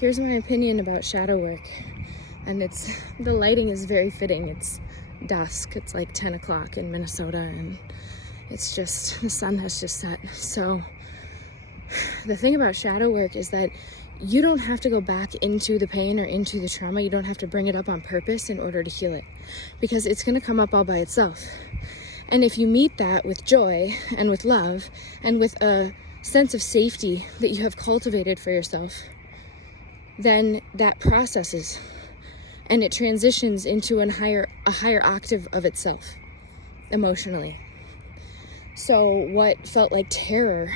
here's my opinion about shadow work. And the lighting is very fitting. It's dusk. It's like 10 o'clock in Minnesota, and it's just, the sun has just set. So the thing about shadow work is that you don't have to go back into the pain or into the trauma. You don't have to bring it up on purpose in order to heal it, because it's going to come up all by itself. And if you meet that with joy and with love and with a sense of safety that you have cultivated for yourself, then that processes and it transitions into a higher octave of itself emotionally. So what felt like terror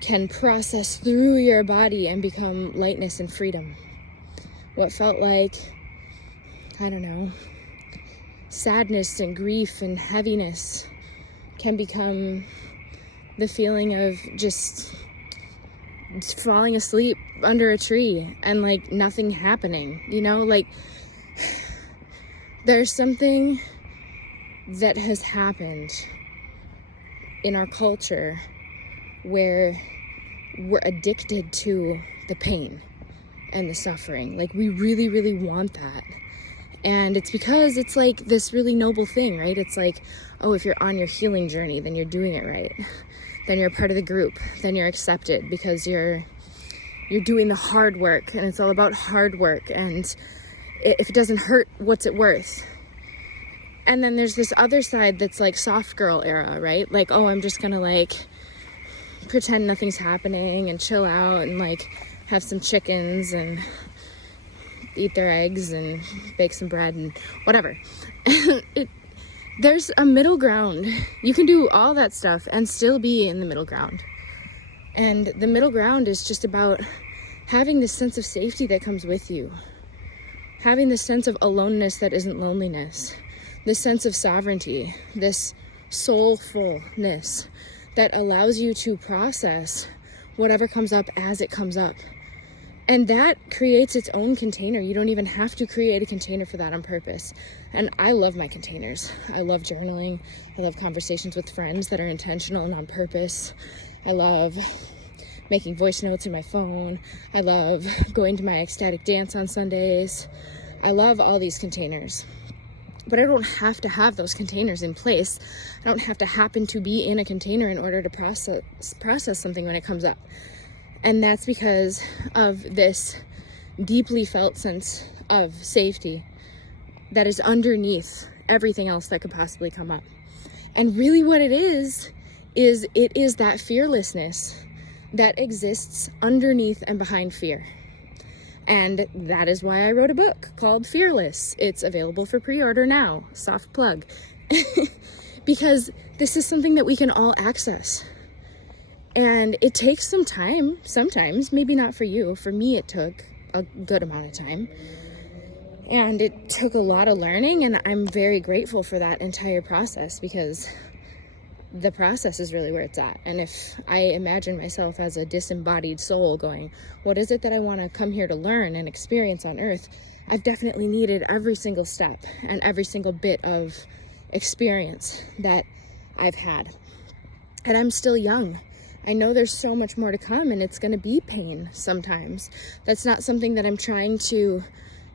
can process through your body and become lightness and freedom. What felt like, I don't know, sadness and grief and heaviness can become the feeling of just falling asleep under a tree and like nothing happening, you know? Like, there's something that has happened in our culture where we're addicted to the pain and the suffering. Like, we really, really want that. And it's because it's like this really noble thing, right? It's like, oh, if you're on your healing journey, then you're doing it right. Then you're a part of the group. Then you're accepted because you're doing the hard work, and it's all about hard work. And if it doesn't hurt, what's it worth? And then there's this other side that's like soft girl era, right? Like, oh, I'm just gonna like pretend nothing's happening and chill out and like have some chickens and eat their eggs and bake some bread and whatever. There's a middle ground. You can do all that stuff and still be in the middle ground. And the middle ground is just about having this sense of safety that comes with you. Having this sense of aloneness that isn't loneliness. This sense of sovereignty. This soulfulness that allows you to process whatever comes up as it comes up. And that creates its own container. You don't even have to create a container for that on purpose. And I love my containers. I love journaling. I love conversations with friends that are intentional and on purpose. I love making voice notes in my phone. I love going to my ecstatic dance on Sundays. I love all these containers. But I don't have to have those containers in place. I don't have to happen to be in a container in order to process something when it comes up. And that's because of this deeply felt sense of safety that is underneath everything else that could possibly come up. And really what it is that fearlessness that exists underneath and behind fear. And that is why I wrote a book called Fearless. It's available for pre-order now. Soft plug. Because this is something that we can all access. And it takes some time, sometimes, maybe not for you. For me, it took a good amount of time. And it took a lot of learning, and I'm very grateful for that entire process, because the process is really where it's at. And if I imagine myself as a disembodied soul going, what is it that I want to come here to learn and experience on earth? I've definitely needed every single step and every single bit of experience that I've had. And I'm still young. I know there's so much more to come, and it's going to be pain sometimes. That's not something that I'm trying to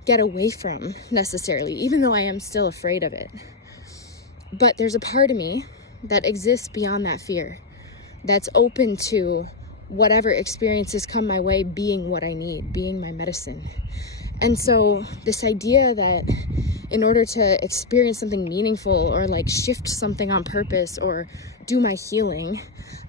get away from necessarily, even though I am still afraid of it. But there's a part of me that exists beyond that fear, that's open to whatever experiences come my way being what I need, being my medicine. And so this idea that in order to experience something meaningful or like shift something on purpose or do my healing,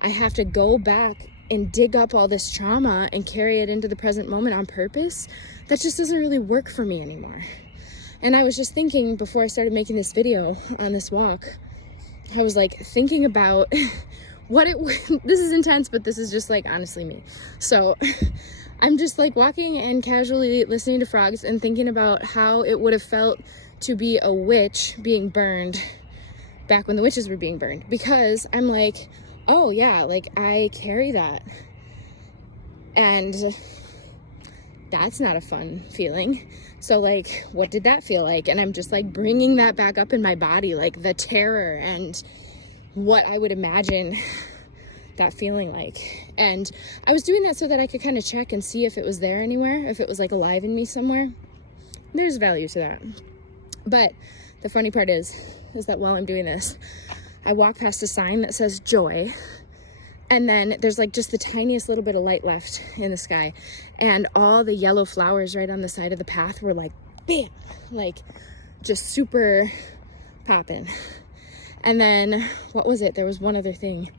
I have to go back and dig up all this trauma and carry it into the present moment on purpose, that just doesn't really work for me anymore. And I was just thinking before I started making this video on this walk, I was like thinking about what this is intense, but this is just like honestly me. So I'm just like walking and casually listening to frogs and thinking about how it would have felt to be a witch being burned back when the witches were being burned, because I'm like, oh yeah, like I carry that, and that's not a fun feeling. So like, what did that feel like? And I'm just like bringing that back up in my body, like the terror and what I would imagine that feeling like. And I was doing that so that I could kind of check and see if it was there anywhere, if it was like alive in me somewhere. There's value to that. But the funny part is that while I'm doing this, I walk past a sign that says joy, and then there's like just the tiniest little bit of light left in the sky, and all the yellow flowers right on the side of the path were like bam, like just super popping. And then what was it? There was one other thing.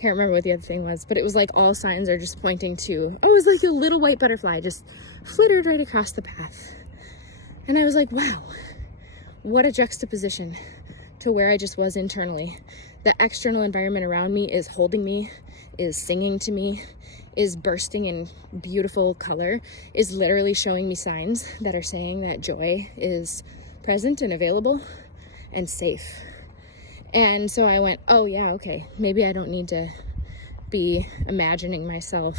Can't remember what the other thing was, but it was like all signs are just pointing to, oh, it was like a little white butterfly just flittered right across the path. And I was like, wow, what a juxtaposition to where I just was internally. The external environment around me is holding me, is singing to me, is bursting in beautiful color, is literally showing me signs that are saying that joy is present and available and safe. And so I went, oh yeah, okay, maybe I don't need to be imagining myself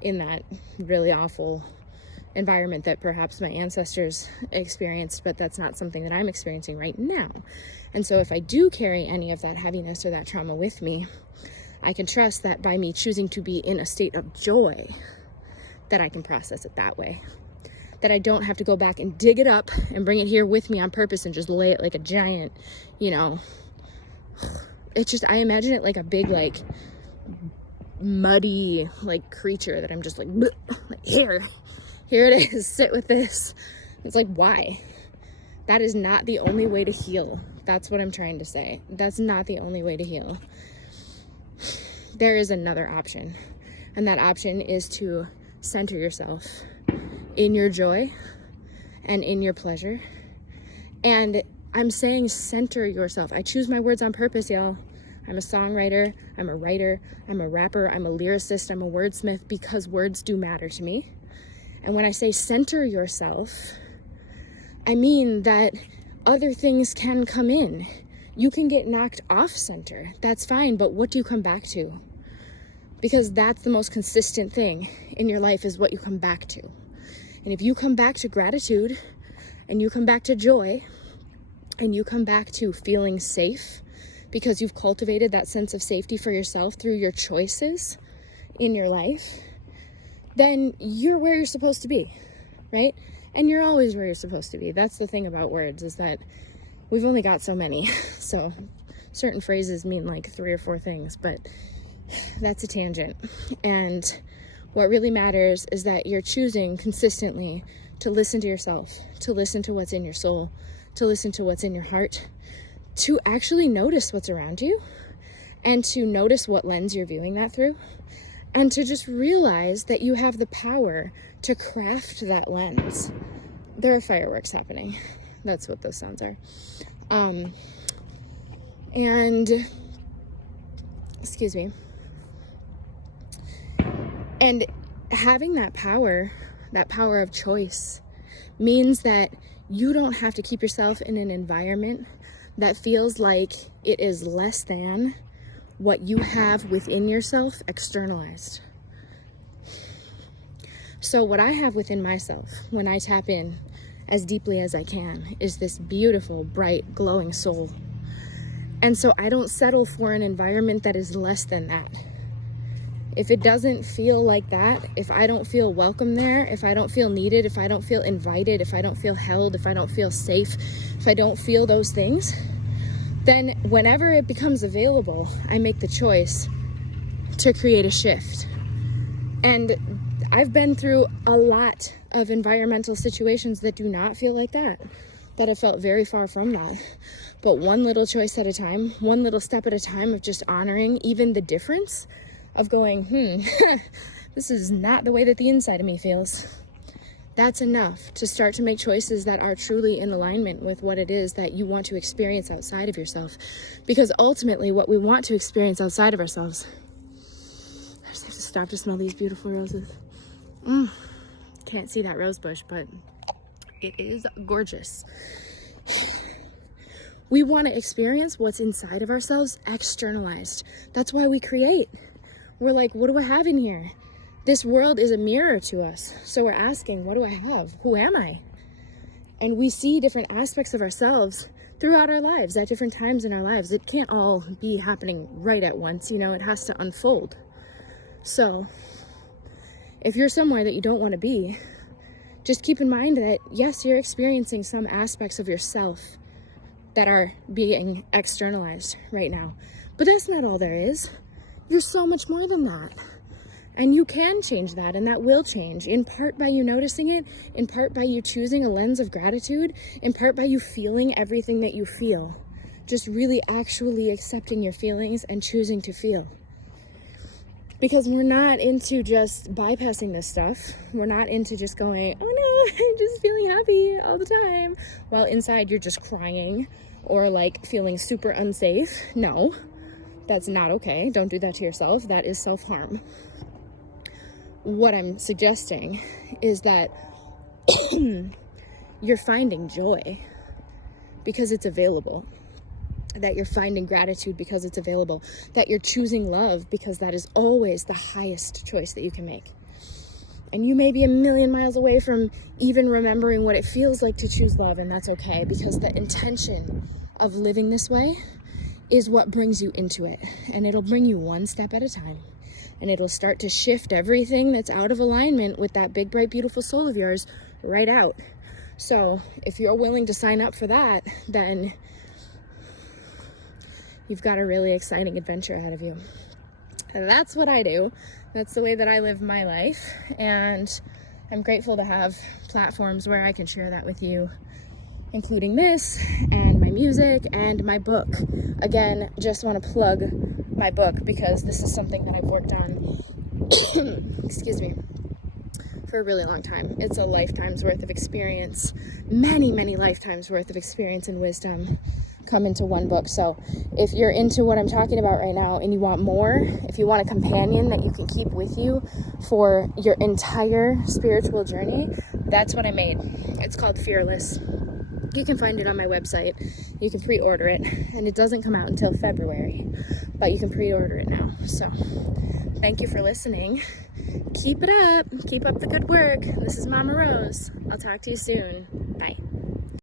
in that really awful environment that perhaps my ancestors experienced, but that's not something that I'm experiencing right now. And so if I do carry any of that heaviness or that trauma with me, I can trust that by me choosing to be in a state of joy, that I can process it that way. That I don't have to go back and dig it up and bring it here with me on purpose and just lay it like a giant, it's just, I imagine it like a big, like muddy, like creature that I'm just like here it is, sit with this. It's like, why? That is not the only way to heal. That's what I'm trying to say. That's not the only way to heal. There is another option, and that option is to center yourself in your joy and in your pleasure. And I'm saying center yourself. I choose my words on purpose, y'all. I'm a songwriter, I'm a writer, I'm a rapper, I'm a lyricist, I'm a wordsmith, because words do matter to me. And when I say center yourself, I mean that other things can come in. You can get knocked off center. That's fine, but what do you come back to? Because that's the most consistent thing in your life, is what you come back to. And if you come back to gratitude, and you come back to joy, and you come back to feeling safe, because you've cultivated that sense of safety for yourself through your choices in your life, then you're where you're supposed to be, right? And you're always where you're supposed to be. That's the thing about words, is that we've only got so many. So certain phrases mean like 3 or 4 things, but that's a tangent. And what really matters is that you're choosing consistently to listen to yourself, to listen to what's in your soul, to listen to what's in your heart, to actually notice what's around you, and to notice what lens you're viewing that through, and to just realize that you have the power to craft that lens. There are fireworks happening. That's what those sounds are. And excuse me. And having that power of choice, means that you don't have to keep yourself in an environment that feels like it is less than what you have within yourself externalized. So what I have within myself, when I tap in as deeply as I can, is this beautiful, bright, glowing soul. And so I don't settle for an environment that is less than that. If it doesn't feel like that, if I don't feel welcome there, if I don't feel needed, if I don't feel invited, if I don't feel held, if I don't feel safe, if I don't feel those things, then whenever it becomes available, I make the choice to create a shift. And I've been through a lot of environmental situations that do not feel like that have felt very far from that. But one little choice at a time, one little step at a time of just honoring even the difference of going, this is not the way that the inside of me feels. That's enough to start to make choices that are truly in alignment with what it is that you want to experience outside of yourself. Because ultimately, what we want to experience outside of ourselves, I just have to stop to smell these beautiful roses. Can't see that rose bush, but it is gorgeous. We want to experience what's inside of ourselves externalized. That's why we create. We're like, what do I have in here? This world is a mirror to us. So we're asking, what do I have? Who am I? And we see different aspects of ourselves throughout our lives, at different times in our lives. It can't all be happening right at once, you know, it has to unfold. So if you're somewhere that you don't want to be, just keep in mind that yes, you're experiencing some aspects of yourself that are being externalized right now, but that's not all there is. You're so much more than that. And you can change that, and that will change, in part by you noticing it, in part by you choosing a lens of gratitude, in part by you feeling everything that you feel. Just really actually accepting your feelings and choosing to feel. Because we're not into just bypassing this stuff. We're not into just going, oh no, I'm just feeling happy all the time, while inside you're just crying or like feeling super unsafe. No, that's not okay. Don't do that to yourself. That is self-harm. What I'm suggesting is that you're finding joy because it's available, that you're finding gratitude because it's available, that you're choosing love because that is always the highest choice that you can make. And you may be a million miles away from even remembering what it feels like to choose love, and that's okay, because the intention of living this way is what brings you into it, and it'll bring you one step at a time. And it'll start to shift everything that's out of alignment with that big, bright, beautiful soul of yours right out. So if you're willing to sign up for that, then you've got a really exciting adventure ahead of you. And that's what I do. That's the way that I live my life. And I'm grateful to have platforms where I can share that with you, including this and my music and my book. Again, just want to plug my book because this is something that I've worked on, excuse me, for a really long time. It's a lifetime's worth of experience, many, many lifetimes worth of experience and wisdom come into one book. So if you're into what I'm talking about right now and you want more, if you want a companion that you can keep with you for your entire spiritual journey, that's what I made. It's called Fearless. You can find it on my website. You can pre-order it, and it doesn't come out until February, but you can pre-order it now. So thank you for listening. Keep it up. Keep up the good work. This is Mama Rose. I'll talk to you soon. Bye.